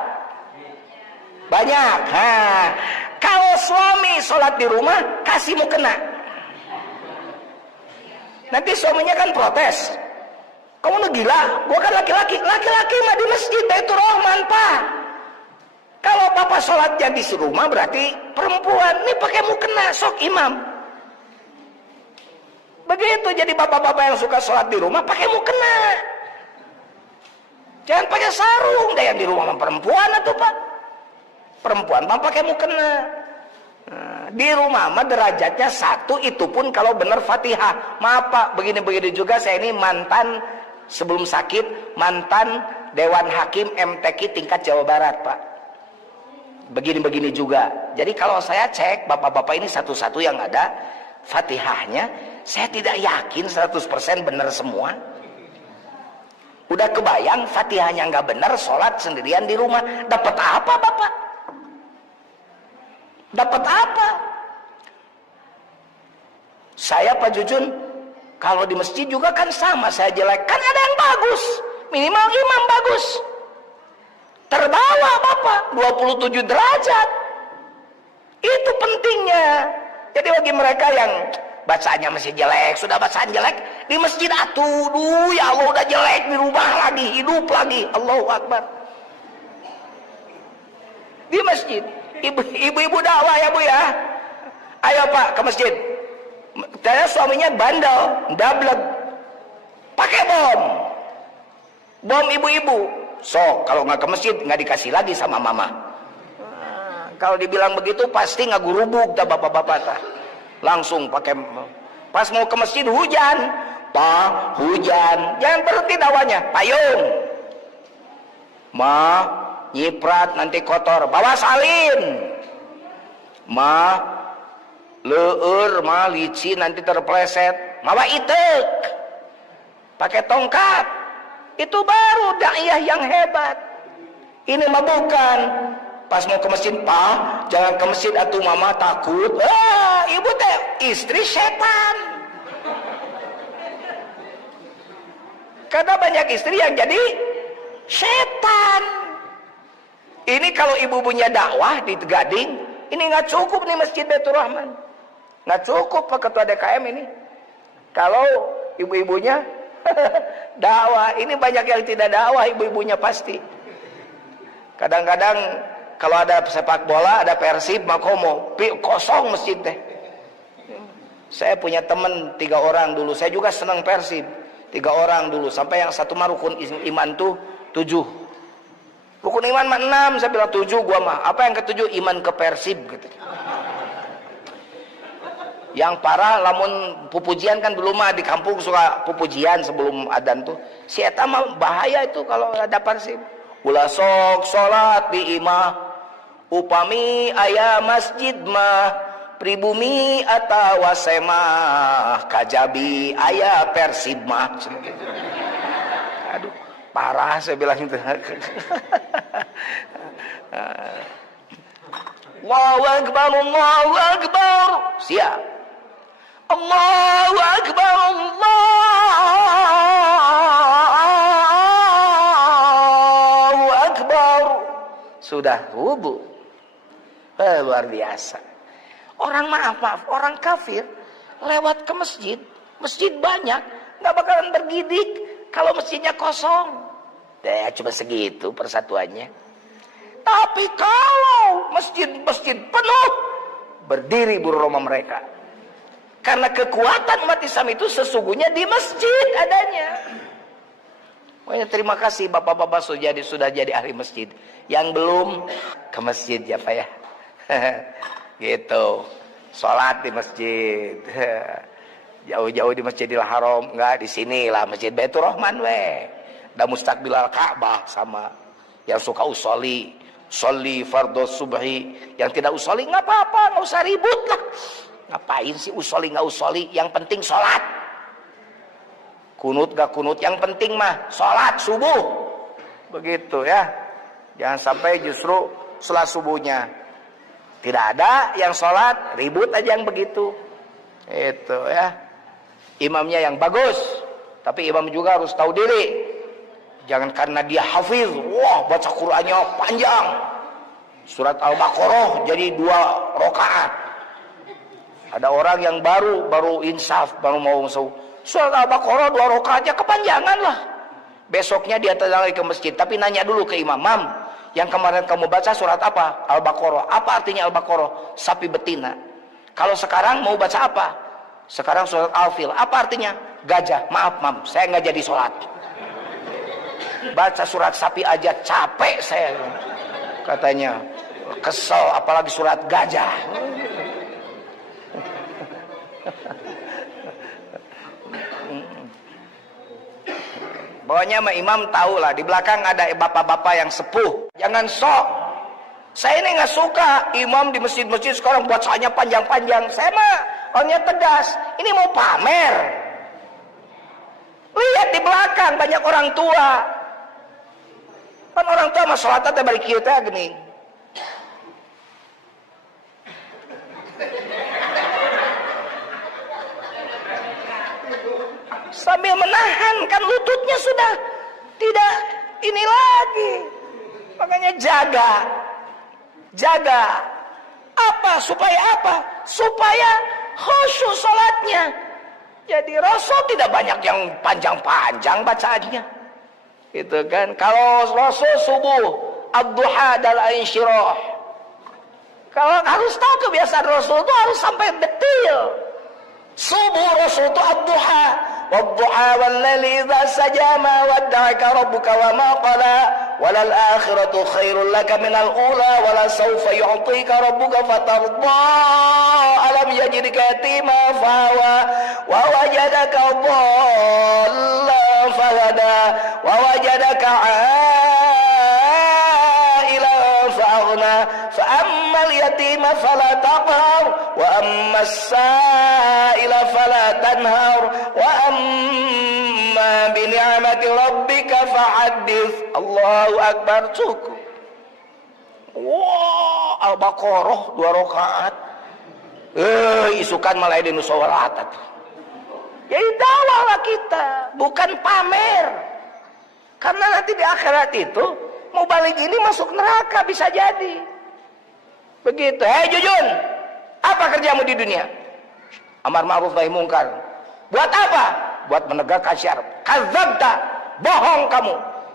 Banyak. Kalau suami sholat di rumah, kasih mau kena. Nanti suaminya kan protes. Kamu gila? Gua kan laki-laki. Laki-laki mah di masjid, itu Rahman, Pak. Kalau papa sholatnya di rumah berarti perempuan. Nih pakai mau kena, sok imam. Begitu jadi bapak-bapak yang suka sholat di rumah, pakai mau kena. Jangan pakai sarung. Yang di rumah perempuan atau Pak. Perempuan mah pakai mukena. Nah, Di rumah mah derajatnya satu, itu pun kalau benar Fatihah. Maaf Pak, begini-begini juga saya ini mantan, sebelum sakit, mantan Dewan Hakim MTQ tingkat Jawa Barat Pak. Begini-begini juga. Jadi kalau saya cek, bapak-bapak ini satu-satu yang ada Fatihahnya, saya tidak yakin 100% benar semua. Udah kebayang Fatihahnya nggak benar, sholat sendirian di rumah, dapat apa Bapak? Dapat apa? Saya Pak Jujun, kalau di masjid juga kan sama, saya jelek. Kan ada yang bagus, minimal imam bagus. Terbawa Bapak, 27 derajat. Itu pentingnya. Jadi bagi mereka yang bacaannya masih jelek, sudah bacaan jelek, di masjid atuh, ya Allah udah jelek, di rumah lagi, hidup lagi. Allahu Akbar. Di masjid. Ibu-ibu dakwah ya Bu ya. Ayo Pak ke masjid. Saya suaminya bandel, dablek, pakai bom. Bom ibu-ibu. So kalau nggak ke masjid nggak dikasih lagi sama mama. Kalau dibilang begitu pasti nggak gurubuk dah bapak-bapak tah. Langsung pakai. Pas mau ke masjid hujan. Pak hujan. Jangan berhenti dakwanya. Payung. Ma nyiprat nanti kotor, bawa salin. Ma leur, ma licin nanti terpleset, mawa itek, pakai tongkat. Itu baru dakwah yang hebat. Ini mah bukan. Pas mau ke masjid, Pak jangan ke masjid atuh mama takut. Ibu teh istri setan. Karena banyak istri yang jadi setan. Ini kalau ibu punya dakwah di Gading, ini nggak cukup nih Masjid Baitur Rahman, nggak cukup Pak Ketua DKM ini. Kalau ibu-ibunya dakwah, ini banyak yang tidak dakwah ibu-ibunya pasti. Kadang-kadang kalau ada sepak bola, ada Persib, Makomo, kosong masjid teh. Saya punya teman 3 orang dulu, saya juga senang Persib, 3 orang dulu, sampai yang satu mah rukun iman tuh 7. Rukun iman mah 6, saya bilang 7 gua mah. Apa yang ke-7? Iman ke Persib gitu. Yang parah lamun pupujian kan dulu mah di kampung suka pupujian sebelum adzan tuh. Si eta mah bahaya itu kalau ada Persib. Ulah sok salat di imah upami aya masjid mah pribumi atawa semah kajabi aya Persib mah. Aduh, parah saya bilang itu. Allahu Akbar, Allahu Akbar. Siap. Allahu Akbar, Allahu Akbar. Sudah wudu. Luar biasa. Orang maaf, orang kafir lewat ke masjid, masjid banyak, nggak bakalan bergidik kalau masjidnya kosong. Ya cuma segitu persatuannya. Tapi kalau masjid-masjid penuh, berdiri buru roma mereka. Karena kekuatan umat Islam itu sesungguhnya di masjid adanya. Pokoknya terima kasih bapak-bapak sudah jadi ahli masjid. Yang belum ke masjid ya Pak ya. Gitu. Sholat di masjid. Jauh-jauh di Masjidil Haram, enggak di sini lah Masjid Baitur Rahman we. Dan mustaqbilal Ka'bah sama. Yang suka usoli, sholli fardhu subhi, yang tidak usoli enggak apa-apa, enggak usah ribut lah. Ngapain sih usoli enggak usoli, yang penting sholat. Kunut gak kunut, yang penting mah sholat subuh. Begitu ya. Jangan sampai justru sholat subuhnya tidak ada yang sholat, ribut aja yang begitu. Itu ya. Imamnya yang bagus, tapi imam juga harus tahu diri. Jangan karena dia hafiz, wah baca Qur'annya panjang. Surat Al-Baqarah jadi 2 rakaat. Ada orang yang baru insaf, baru mau masuk. Surat Al-Baqarah 2 rakaatnya kepanjangan lah. Besoknya dia datang lagi ke masjid, tapi nanya dulu ke imam, "Mam, yang kemarin kamu baca surat apa?" Al-Baqarah. Apa artinya Al-Baqarah? Sapi betina. Kalau sekarang mau baca apa? Sekarang surat Al-Fil. Apa artinya? Gajah. Maaf, Mam, saya nggak jadi sholat. Baca surat sapi aja capek saya. Katanya. Kesel, apalagi surat gajah. Pokoknya imam tahu lah, di belakang ada bapak-bapak yang sepuh. Jangan sok. Saya ini nggak suka imam di masjid-masjid sekarang bacanya panjang-panjang. Saya mah orangnya tegas. Ini mau pamer. Lihat di belakang banyak orang tua. Kan orang tua mah sholatnya balik kita gini. Sambil menahan, kan lututnya sudah tidak ini lagi. Makanya jaga apa, supaya apa? Supaya khusyuk salatnya. Jadi Rasul tidak banyak yang panjang-panjang bacaannya, gitu kan. Kalau Rasul subuh ad-duha dan al-insyirah, kalau harus tahu kebiasaan Rasul itu harus sampai detail. Subuh Rasul itu ad-duha, wad-duha wal-laili idza saja ma wadda'aka rabbuka wa ma qala walal akhiratu khairul laka minal ula wala sawfa yu'tika rabbuka fatarda alam yajidka yatima fawa wa wajadaka dhallan fahada wa wajadaka ailan fa'aghna fa ammal yatima fala taqhar wa ammas sa'ila fala tanhar wa amma bi ni'mati rabbika fa'addits. Allahu akbar. Cukup. Wah, Al-Baqarah 2 rakaat. Isukan malah di nusawalat. Jadi dakwahlah kita, bukan pamer. Karena nanti di akhirat itu mau balik ini masuk neraka bisa jadi. Begitu. Hei Jujun, apa kerjamu di dunia? Amar ma'ruf nahi mungkar. Buat apa? Buat menegakkan syariat. Kadzabta, bohong kamu.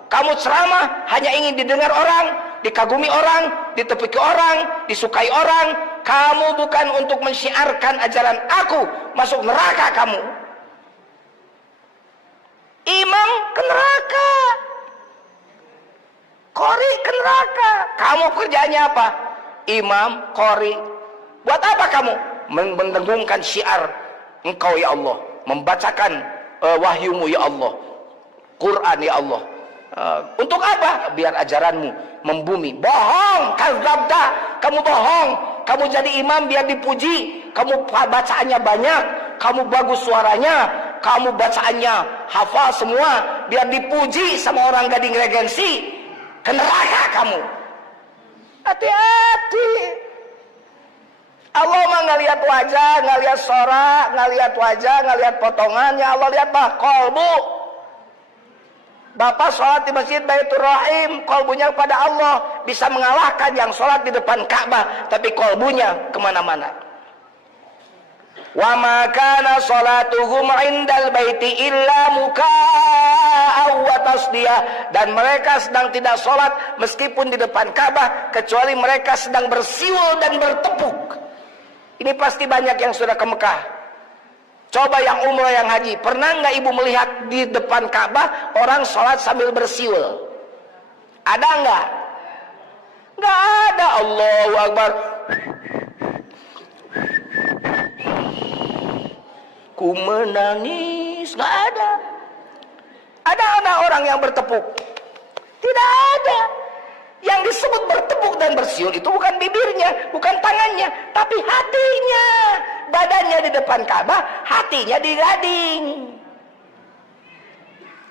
Kamu ceramah hanya ingin didengar orang, dikagumi orang, ditepiki orang, disukai orang. Kamu bukan untuk mensyiarkan ajaran aku. Masuk neraka kamu. Imam ke neraka, qori ke neraka. Kamu kerjanya apa? Imam, qori. Buat apa kamu? Mendengungkan syiar Engkau ya Allah, membacakan wahyumu ya Allah, Quran ya Allah. Untuk apa? Biar ajaranmu membumi. Bohong, kadzabta, kamu bohong. Kamu jadi imam biar dipuji. Kamu bacaannya banyak, kamu bagus suaranya, kamu bacaannya hafal semua, biar dipuji sama orang gading regensi. Ke neraka kamu. Hati-hati. Allah mah nggak lihat wajah, nggak lihat suara, nggak lihat wajah, nggak lihat potongannya. Allah lihat bah kolbu. Bapak sholat di masjid Baitur Rahim, kolbunya kepada Allah, bisa mengalahkan yang sholat di depan Ka'bah, tapi kolbunya kemana-mana. Wa ma kana sholatuhum indal baiti illa muka'aw wa tasdiyah. Dan mereka sedang tidak sholat meskipun di depan Ka'bah, kecuali mereka sedang bersiul dan bertepuk. Ini pasti banyak yang sudah ke Mekah. Coba yang umrah, yang haji, pernah nggak ibu melihat di depan Ka'bah orang sholat sambil bersiul? Ada nggak? Nggak ada. Allahu Akbar. Ku menangis, nggak ada. Ada orang yang bertepuk? Tidak ada. Yang disebut bertepuk dan bersiul itu bukan bibirnya, bukan tangannya, tapi hatinya. Badannya di depan Ka'bah, hatinya di gading.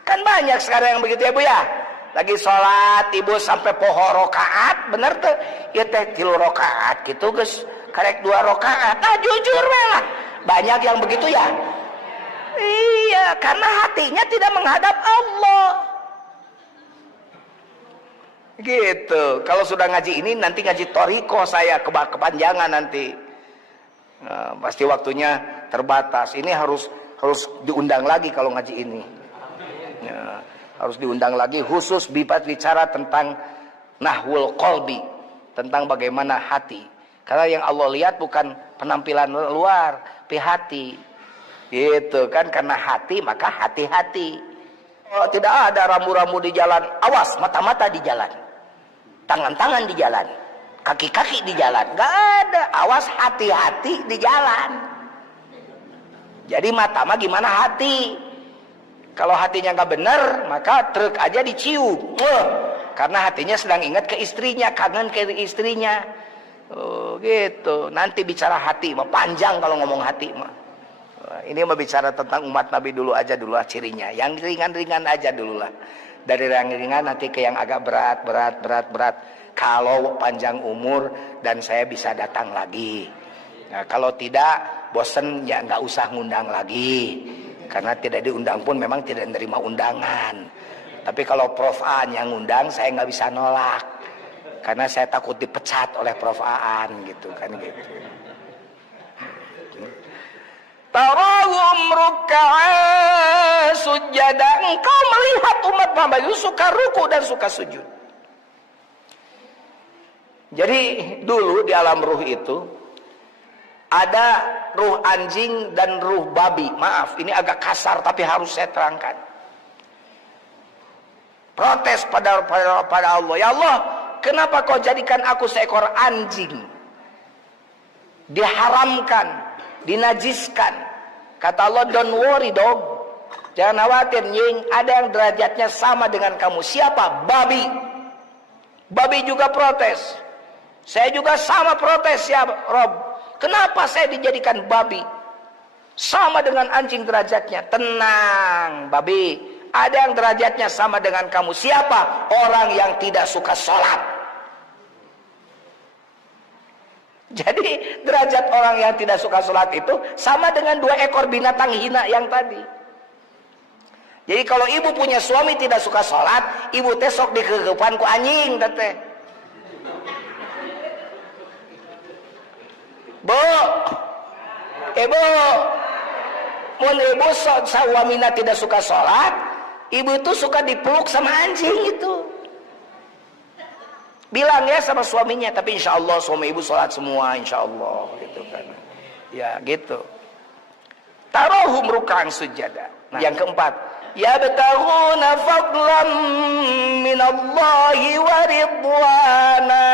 Kan banyak sekarang yang begitu ya Bu ya. Lagi sholat ibu sampai poho rokaat, bener tuh? Ya teh 3 rokaat gitu guys, karek 2 rokaat. Nah jujur lah, banyak yang begitu ya. Iya, karena hatinya tidak menghadap Allah. Gitu. Kalau sudah ngaji ini, nanti ngaji toriko saya kepanjangan nanti. Nah, pasti waktunya terbatas. Ini harus diundang lagi kalau ngaji ini. Ya, harus diundang lagi khusus bicara tentang nahwul qalbi, tentang bagaimana hati. Karena yang Allah lihat bukan penampilan luar, tapi hati. Gitu kan, karena hati maka hati-hati. Oh, tidak ada rambu-rambu di jalan. Awas, mata-mata di jalan. Tangan-tangan di jalan. Kaki-kaki di jalan. Gak ada. Awas, hati-hati di jalan. Jadi mata mah gimana hati. Kalau hatinya nggak bener, maka truk aja dicium. Karena hatinya sedang ingat ke istrinya, kangen ke istrinya. Oh gitu. Nanti bicara hati mah panjang kalau ngomong hati mah. Ini mah bicara tentang umat Nabi dulu aja dulu lah cirinya. Yang ringan-ringan aja dulu lah. Dari yang ringan nanti ke yang agak berat. Kalau panjang umur dan saya bisa datang lagi. Nah, kalau tidak bosen ya nggak usah ngundang lagi. Karena tidak diundang pun memang tidak menerima undangan. Tapi kalau Prof Aan yang ngundang saya nggak bisa nolak. Karena saya takut dipecat oleh Prof Aan gitu kan gitu. Tarahum ruk'an sujada. Engkau melihat umat Muhammad itu suka ruku dan suka sujud. Jadi dulu di alam ruh itu ada ruh anjing dan ruh babi. Maaf, ini agak kasar tapi harus saya terangkan. Protes pada Allah. Ya Allah, kenapa kau jadikan aku seekor anjing? Diharamkan, dinajiskan. Kata Allah, don't worry dog. Jangan khawatir, nying. Ada yang derajatnya sama dengan kamu. Siapa? Babi. Babi juga protes. Saya juga sama protes ya Rob. Kenapa saya dijadikan babi? Sama dengan anjing derajatnya. Tenang, babi. Ada yang derajatnya sama dengan kamu. Siapa? Orang yang tidak suka sholat. Jadi derajat orang yang tidak suka sholat itu sama dengan 2 ekor binatang hina yang tadi. Jadi kalau ibu punya suami tidak suka sholat, ibu teh sok dikegepan ku anjing teh. Bu, ibu, mun ibu sawamina tidak suka sholat, ibu itu suka dipeluk sama anjing itu. Bilang ya sama suaminya, tapi insya Allah suami ibu sholat semua, insya Allah gitu kan. Ya gitu. Tarahum ruk'an sujada. Nah, yang keempat, yabtaghuna fadlan minallahi wa ridwana.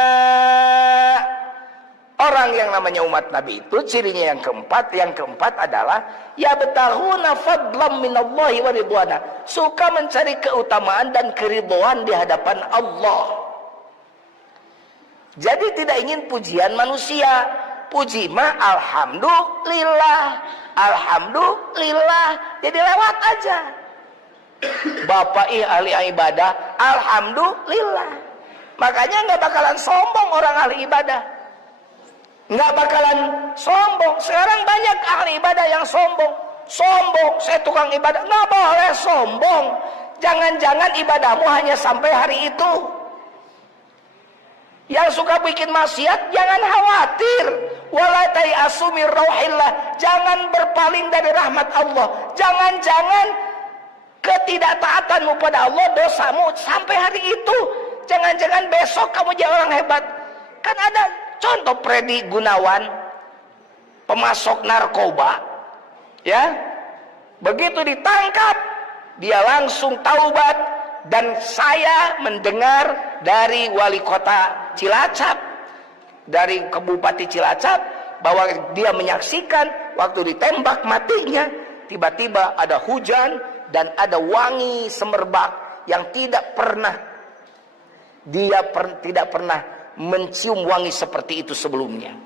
Orang yang namanya umat Nabi itu cirinya yang keempat adalah yabtaghuna fadlan minallahi wa ridwana. Suka mencari keutamaan dan keridhaan di hadapan Allah. Jadi tidak ingin pujian manusia. Puji mah alhamdulillah. Alhamdulillah. Jadi lewat aja. Bapak ahli ibadah, alhamdulillah. Makanya nggak bakalan sombong orang ahli ibadah. Nggak bakalan sombong. Sekarang banyak ahli ibadah yang sombong. Sombong, saya tukang ibadah. Nggak boleh sombong. Jangan-jangan ibadahmu hanya sampai hari itu. Yang suka bikin maksiat jangan khawatir. Wala tayasu min rauhillah. Jangan berpaling dari rahmat Allah. Jangan-jangan ketidaktaatanmu pada Allah, dosamu sampai hari itu. Jangan-jangan besok kamu jadi orang hebat. Kan ada contoh Freddy Gunawan, pemasok narkoba, ya. Begitu ditangkap, dia langsung taubat. Dan saya mendengar dari wali kota Cilacap, dari Bupati Cilacap, bahwa dia menyaksikan waktu ditembak matinya, tiba-tiba ada hujan dan ada wangi semerbak yang tidak pernah tidak pernah mencium wangi seperti itu sebelumnya.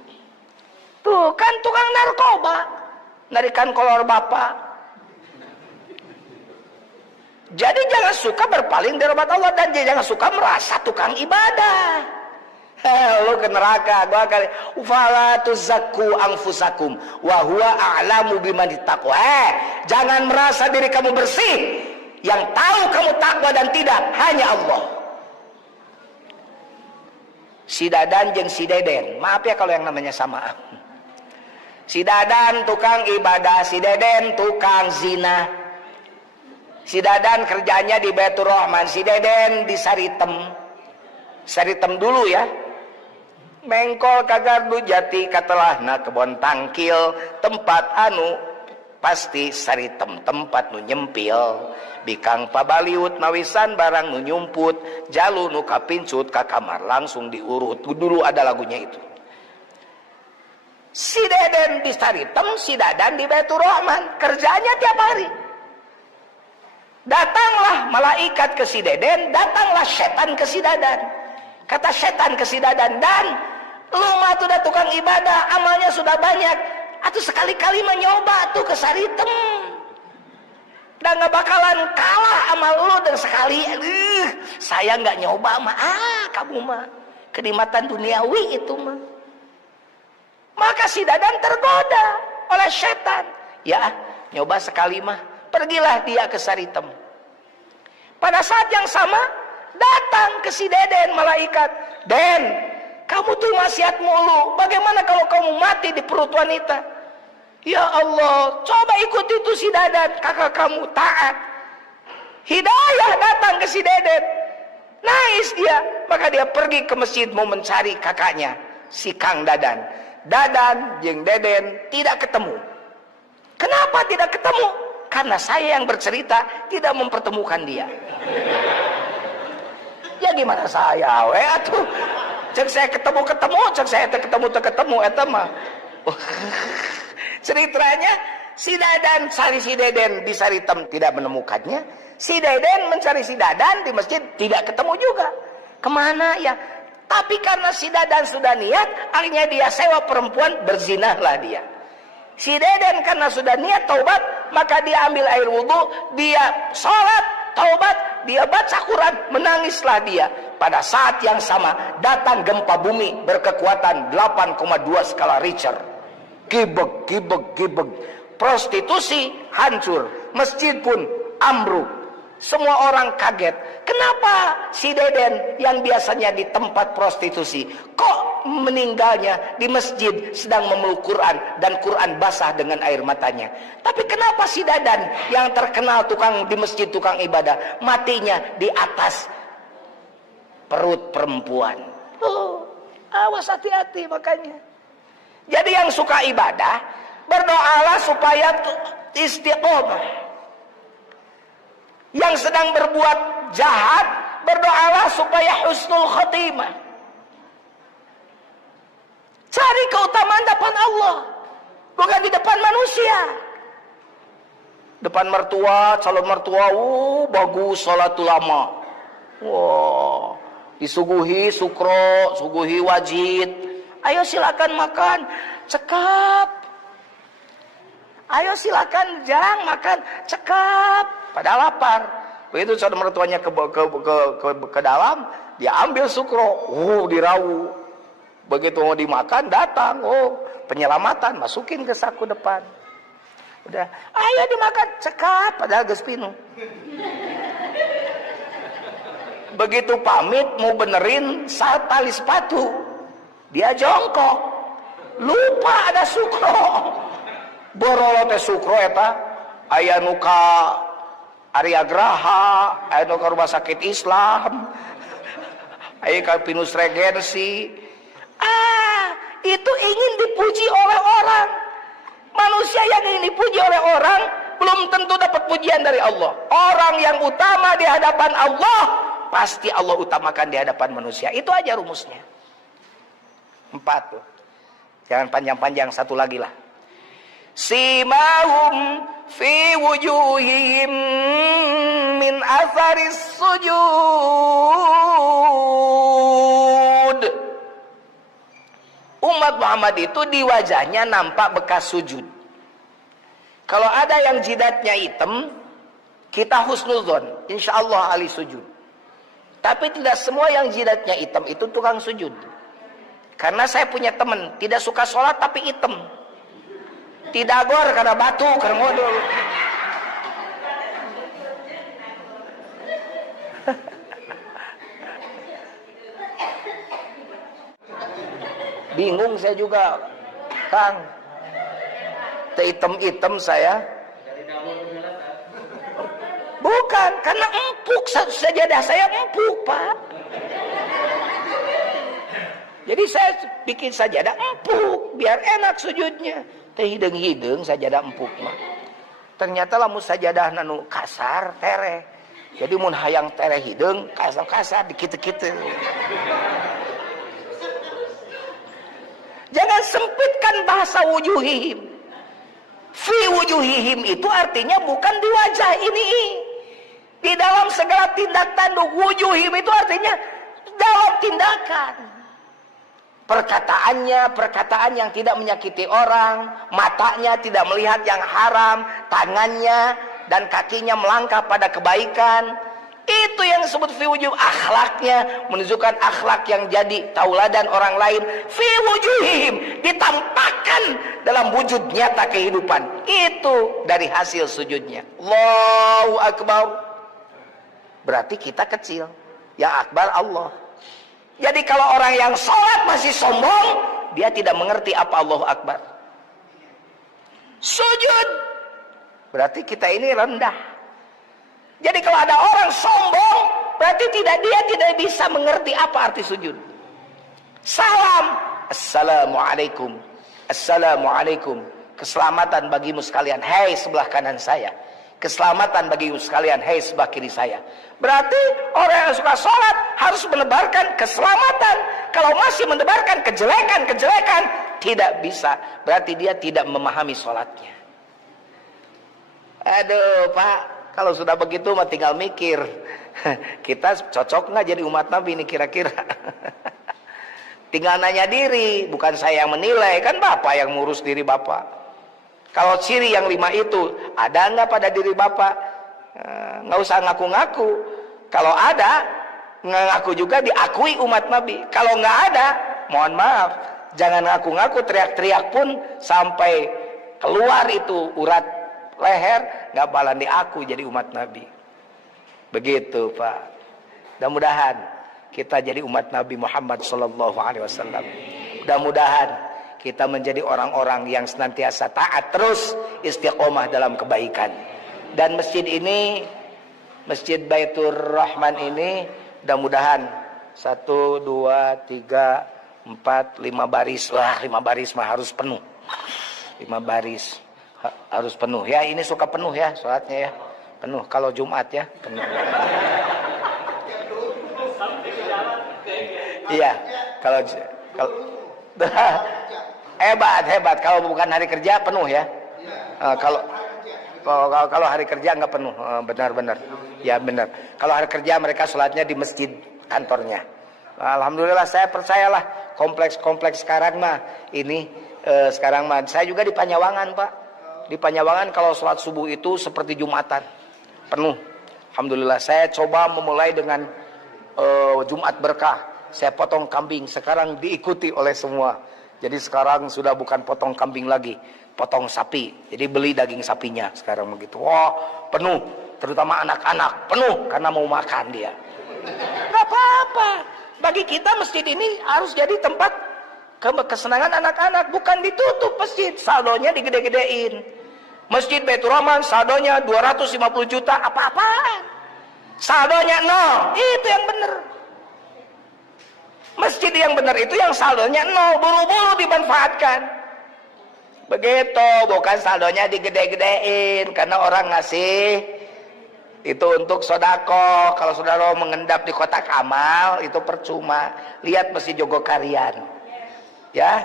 Tuh kan tukang narkoba, narikan kolor bapak. Jadi jangan suka berpaling dari rahmat Allah dan jangan suka merasa tukang ibadah. Lu ke neraka, gua kali ufala tuzakku anfusakum wa huwa a'lamu biman taqwa. Jangan merasa diri kamu bersih. Yang tahu kamu takwa dan tidak hanya Allah. Si Dadan jeung si Deden. Maaf ya kalau yang namanya sama. Si Dadan tukang ibadah, si Deden tukang zina. Si Dadan kerjanya di Baitur Rahman, si Deden di Saritem. Saritem dulu ya. Mengkol kagardu jati katelahna kebon tangkil, tempat anu pasti Saritem, tempat nu nyempil. Bikang pabaliut mawisan barang nu nyumput, jalu nu kapincut ka kamar langsung diurut. Dulu ada lagunya itu. Si Deden di Saritem, si Dadan di Baitur Rahman. Kerjanya tiap hari. Datanglah malaikat ke si Deden, datanglah setan ke si Dadan. Kata setan ke si Dadan, Dan, lu mah tuh udah tukang ibadah, amalnya sudah banyak. Atuh sekali-kali menyoba tuh ke Saritem. Dan gak bakalan kalah amal lu dan sekali. Saya gak nyoba mah. Kamu mah kenikmatan duniawi itu mah. Maka si Dadan tergoda oleh setan. Ya, nyoba sekali mah. Pergilah dia ke Saritem. Pada saat yang sama, datang ke si Deden malaikat. Den, kamu tuh maksiat mulu. Bagaimana kalau kamu mati di perut wanita? Ya Allah, coba ikut itu si Dadan. Kakak kamu taat. Hidayah datang ke si Deden. Nangis dia. Maka dia pergi ke masjid mau mencari kakaknya, si Kang Dadan. Dadan jeung Deden tidak ketemu. Kenapa tidak ketemu? Karena saya yang bercerita tidak mempertemukan dia. Ya gimana saya we atuh. Cek saya ketemu, cek saya ketemu eta mah. Ceritanya si Dadan cari si Deden di Saritem tidak menemukannya. Si Deden mencari si Dadan di masjid tidak ketemu juga. Kemana ya? Tapi karena si Dadan sudah niat, akhirnya dia sewa perempuan, berzinahlah dia. Si Deden karena sudah niat taubat, maka dia ambil air wudhu, dia sholat, taubat, dia baca Quran, menangislah dia. Pada saat yang sama, datang gempa bumi berkekuatan 8,2 skala Richter. Gibeg. Prostitusi hancur, masjid pun ambruk. Semua orang kaget. Kenapa si Deden yang biasanya di tempat prostitusi kok meninggalnya di masjid sedang memeluk Quran dan Quran basah dengan air matanya? Tapi kenapa si Dadan yang terkenal tukang di masjid, tukang ibadah, matinya di atas perut perempuan? Awas hati-hati makanya. Jadi yang suka ibadah, berdoalah supaya istiqomah. Yang sedang berbuat jahat, berdoalah supaya husnul khotimah. Cari keutamaan depan Allah, bukan di depan manusia. Depan mertua, calon mertua, bagus sholatul lama. Wah, disuguhi sukro, suguhi wajid. Ayo silakan makan, cekap. Ayo silakan jang makan, cekap. Padahal lapar. Begitu calon mertuanya ke dalam, dia ambil sukro, dirau. Begitu mau dimakan, datang, penyelamatan, masukin ke saku depan. Udah, ayo dimakan, cekap, padahal geus pinu. Begitu pamit mau benerin tali sepatu, dia jongkok, lupa ada sukro. Borolo teh sukro eta aya nu ka Arya Graha, aya nu ka Rumah Sakit Islam, aya ka Pinus Regensi. Itu ingin dipuji oleh orang. Manusia yang ingin dipuji oleh orang belum tentu dapat pujian dari Allah. Orang yang utama di hadapan Allah, pasti Allah utamakan di hadapan manusia. Itu aja rumusnya. 4 tuh. Jangan panjang-panjang, satu lagi lah. Simahum fi wujuhihim min atharis sujud. Umat Muhammad itu di wajahnya nampak bekas sujud. Kalau ada yang jidatnya hitam, kita husnuzon, insya Allah ahli sujud. Tapi tidak semua yang jidatnya hitam itu tukang sujud. Karena saya punya teman tidak suka sholat tapi hitam. Tidak gor karena batu, karena ngodol. Bingung saya juga, Kang. Hitam-hitam saya. Bukan, karena empuk sajadah saya empuk, Pak. Jadi saya bikin sajadah empuk biar enak sujudnya. Teh hidung-hidung sajadah empuk mah. Ternyata lamun sajadah nanu kasar tereh. Jadi mun hayang tereh hidung kasar-kasar dikit-dikit. Jangan sempitkan bahasa wujuhihim. Fi wujuhihim itu artinya bukan di wajah ini. Di dalam segala tindak tanduk. Wujuhihim itu artinya dalam tindakan. Perkataannya, perkataan yang tidak menyakiti orang, matanya tidak melihat yang haram, tangannya dan kakinya melangkah pada kebaikan. Itu yang disebut fi wujuh. Akhlaknya menunjukkan akhlak yang jadi tauladan orang lain. Fi wujuhihim, ditampakkan dalam wujud nyata kehidupan. Itu dari hasil sujudnya. Allahu Akbar. Berarti kita kecil, yang akbar Allah. Jadi kalau orang yang sholat masih sombong, dia tidak mengerti apa Allahu Akbar. Sujud, berarti kita ini rendah. Jadi kalau ada orang sombong, berarti dia tidak bisa mengerti apa arti sujud. Salam, assalamualaikum, assalamualaikum. Keselamatan bagimu sekalian, hei sebelah kanan saya. Keselamatan bagimu sekalian, hei sebelah kiri saya. Berarti orang yang suka sholat harus menebarkan keselamatan. Kalau masih menebarkan kejelekan, tidak bisa. Berarti dia tidak memahami sholatnya. Aduh Pak, kalau sudah begitu mah tinggal mikir. Kita cocok nggak jadi umat Nabi ini kira-kira? Tinggal nanya diri, bukan saya yang menilai. Kan Bapak yang ngurus diri Bapak. Kalau ciri yang 5 itu ada nggak pada diri Bapak? Nggak usah ngaku-ngaku. Kalau ada, ngaku juga diakui umat Nabi. Kalau nggak ada, mohon maaf, jangan ngaku-ngaku, teriak-teriak pun sampai keluar itu urat leher, nggak bakalan diaku jadi umat Nabi. Begitu Pak. Mudah-mudahan kita jadi umat Nabi Muhammad SAW. Mudah-mudahan kita menjadi orang-orang yang senantiasa taat terus, istiqomah dalam kebaikan. Dan masjid ini, Masjid Baitur Rahman ini, mudah-mudahan 1, 2, 3, 4, 5 baris. Wah, 5 baris mah harus penuh. 5 baris harus penuh. Ya, ini suka penuh ya sholatnya ya. Penuh kalau Jumat ya, penuh. Iya, kalau hebat kalau bukan hari kerja penuh ya. Kalau hari kerja nggak penuh, benar-benar ya benar. Kalau hari kerja mereka sholatnya di masjid kantornya. Alhamdulillah, saya percayalah kompleks sekarang mah ini sekarang mah saya juga di Panyawangan Pak. Di Panyawangan kalau sholat subuh itu seperti Jumatan penuh. Alhamdulillah, saya coba memulai dengan Jumat berkah. Saya potong kambing, sekarang diikuti oleh semua. Jadi sekarang sudah bukan potong kambing lagi, potong sapi. Jadi beli daging sapinya sekarang begitu. Wah, penuh, terutama anak-anak penuh karena mau makan dia. Gak apa-apa. Bagi kita masjid ini harus jadi tempat kesenangan anak-anak, bukan ditutup masjid, saldonya digede-gedein. Masjid Baitur Rahman saldonya 250 juta, apa-apaan? Saldonya 0, itu yang benar. Masjid yang benar itu yang saldonya 0, buru-buru dimanfaatkan. Begitu, bukan saldonya digede-gedein karena orang ngasih itu untuk sodako. Kalau saudara mengendap di kotak amal itu percuma. Lihat Masjid Jogokarian ya,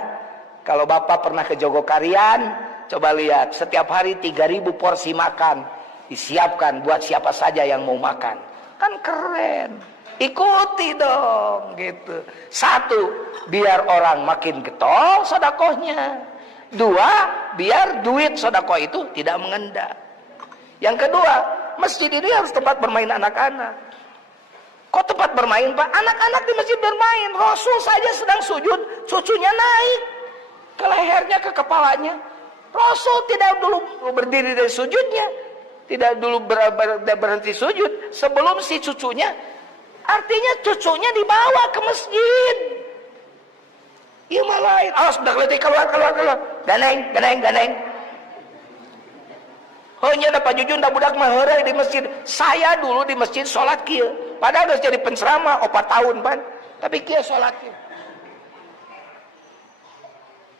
kalau Bapak pernah ke Jogokarian, coba lihat setiap hari 3.000 porsi makan disiapkan buat siapa saja yang mau makan. Kan keren. Ikuti dong gitu. 1, biar orang makin getol sodakohnya. 2, biar duit sodakoh itu tidak mengendap. Yang kedua, masjid ini harus tempat bermain anak-anak. Kok tempat bermain Pak? Anak-anak di masjid bermain. Rasul saja sedang sujud, cucunya naik ke lehernya, ke kepalanya. Rasul tidak dulu berdiri dari sujudnya, tidak dulu berhenti sujud sebelum si cucunya. Artinya cucunya dibawa ke masjid. Iya malain. Awas sudah kelihatan keluar. Ganeng. Hanya dapat jujun dah budak mah heureuy di masjid. Saya dulu di masjid sholat kieu. Padahal geus jadi penceramah 4 tahun pan. Tapi kieu sholat kieu.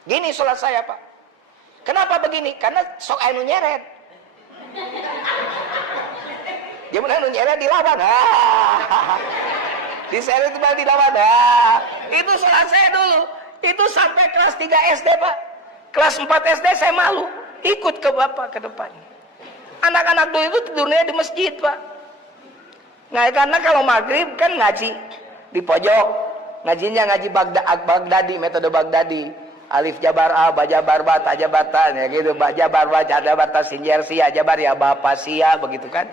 Gini sholat saya Pak. Kenapa begini? Karena sok anu nyeret. Gimana anu nyeret dilawan? Diseret itu dilawan. Itu sholat saya dulu. Itu sampai kelas 3 SD, Pak. Kelas 4 SD saya malu ikut ke bapak ke depan. Anak-anak dulu itu tidurnya di masjid, Pak. Nah, karena kalau maghrib kan ngaji di pojok. Ngajinya ngaji Baghdadi, metode Baghdadi. Alif jabar a, ba jabar ba, ta jabar ta, ya gitu. Ba jabar ba, ta jabar ta, sinjer sia jabar ya bapak sia, begitu kan.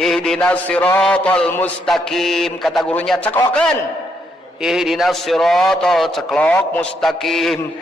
Ihdinas siratal mustaqim, kata gurunya, ceklokeun. Ihdinas siratal, ceklok mustaqim.